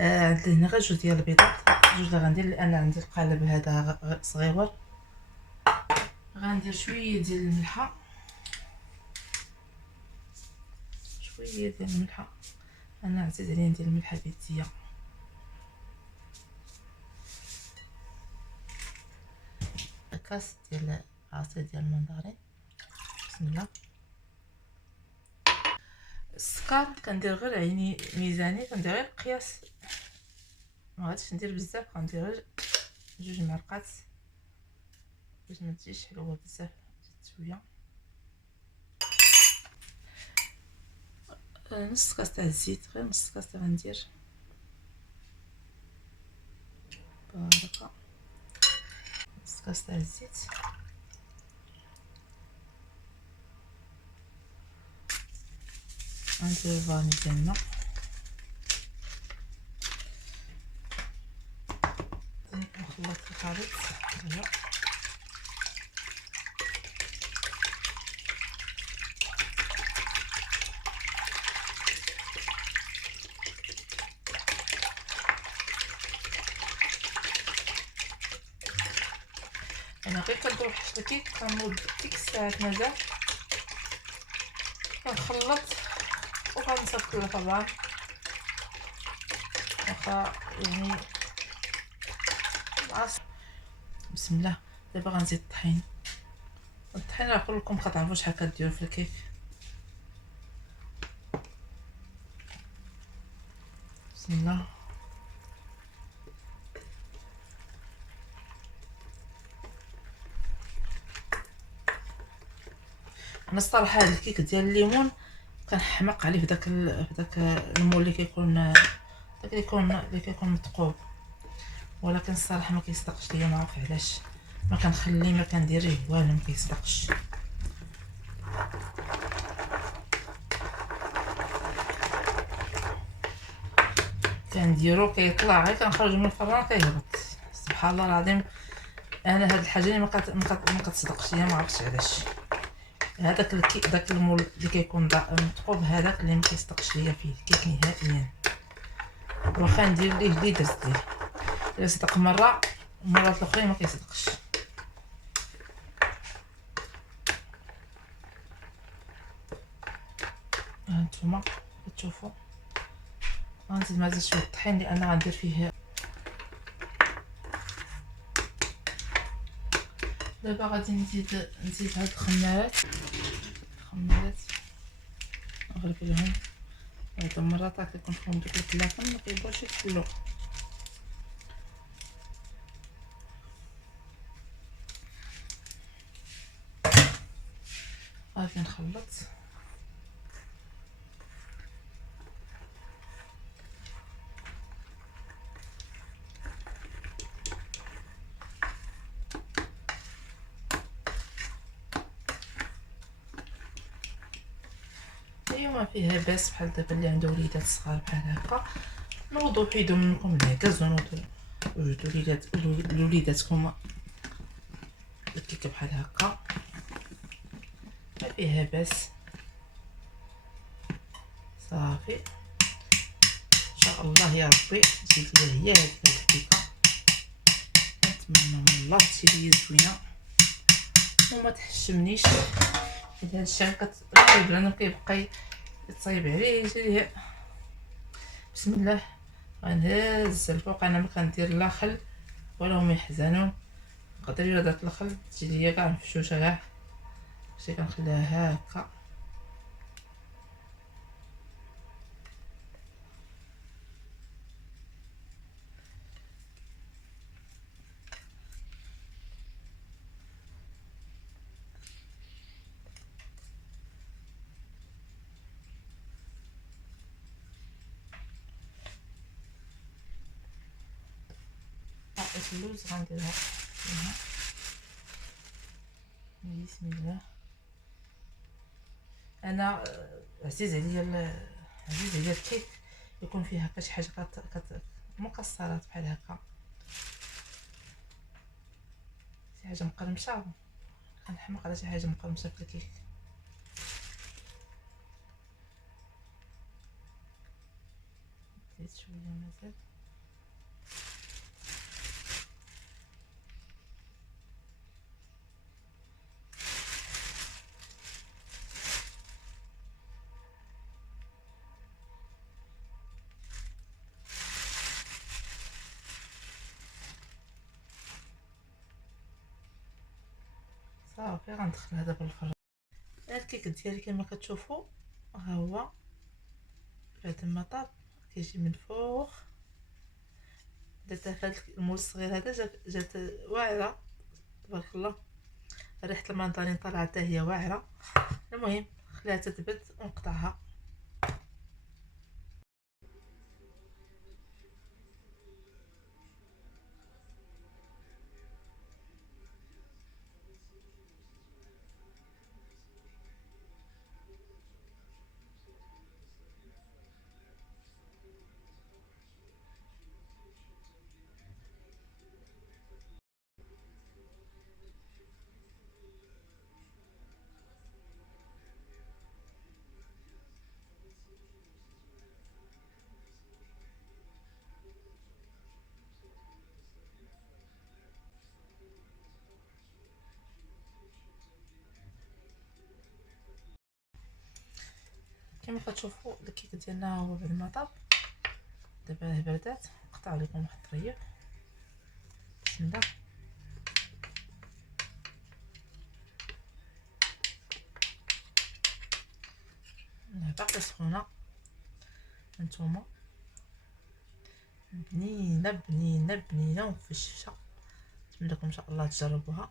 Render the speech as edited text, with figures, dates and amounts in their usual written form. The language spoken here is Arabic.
عندي هنا غير جوج ديال البيضات، جوج اللي غندير لان عندي القالب هذا صغيور. غندير شويه ديال الملحه، شويه ديال الملحه، انا عزيز عليا ندير الملحه بيتيه. كاس ديال عصير ديال المندرين. بسم الله. السكر كندير غير عيني ميزاني، كندير غير قياس، ما غاديش ندير بزاف، غندير غير 2 معلقات باش ما تجيش حلوه بزاف، شويه. نص كاس تاع الزيت، غير نص كاس غندير. بركه. نص كاس تاع الزيت. غندير الفاني ديالنا، نخلط الخليط هذا. انا غير كندير حشت الكيك، كنوض ديك الساعات مازال كنخلط وغنصفي الفران، واخا يعني بسم الله. دابا غنزيد الطحين. الطحين راه كلكم كتعرفوا شحال كديروا في الكيك. بسم الله. انا الصراحه هاد الكيك ديال الليمون كنحماق عليه في داك المول اللي كيكون مثقوب، ولكن الصراحه ما كيصدقش ليا، ما عرف علاش. ما كنخليه، ما كنديريه والو، ما كيصدقش. كنديرو كيطلع غير كنخرج من الفران كيهبط. سبحان الله العظيم. انا هاد الحاجه اللي ما كتصدقش ليا، ما عرفتش علاش. هذاك داك المول اللي كيكون مثقوب، هذاك اللي ما كيصدقش ليا فيه الكيك نهائيا. واخا ندير ليه اللي درت ليه، الا صدق مره، المرات الاخرين ما كيصدقش. هانتوما كتشوفوا. غنزيد مع شويه الطحين لان غندير فيه. دابا غادي نزيد هاد الخمارات نغربلهم. هاد المرات كيكون فيهم دوك الكلافن ما كيبغيوش يدخلوا. غادي نخلط. ما فيها باس، بحال دابا اللي عنده وليدات صغار بحال هكا، نوضوا حيدوا منكم العكاز ونوضوا وجدوا لوليداتكم الكيكه بحال هكا، ما فيها باس. صافي ان شاء الله يا ربي تجي ليا هي هذيك الكيكه. نتمنى من الله تجي ليا زوينه وما تحشمنيش، حيت هاد الشيء كتطيب لنا كيبقى يطيب عليه يجي. بسم الله. غنهز الفوق. انا ما كندير لا خل ولا هما يحزنون. نقدر الا درت الخل تجي ليا كاع مفشوشه كاع، ماشي كنخليها هكا. اللوز غنديرها هنا. بسم الله. انا عزيز عليا الكيك يكون فيه هكا شي حاجه مكسرات بحال هكا، شي حاجه مقرمشه. كنحماق على شي حاجه مقرمشه في الكيك. زيد شويه مازال. صافي غندخلها دابا الفران. الكيك ديالي كما كتشوفوا ها هو بعد ما طاب كيجي من فوق. درت هاد المول الصغير هذا جات واعره تبارك الله، ريحه المندرين طالعه حتى هي واعره. المهم خليها تثبت ونقطعها. كما كتشوفوا الكيك ديالنا هو بعد ما طاب. دابا بردات، نقطع لكم واحد الطريف بسم الله. باقي سخونه هانتوما، بنينه بنينه بنينه ومفشفشه. نتمنى لكم ان شاء الله تجربوها.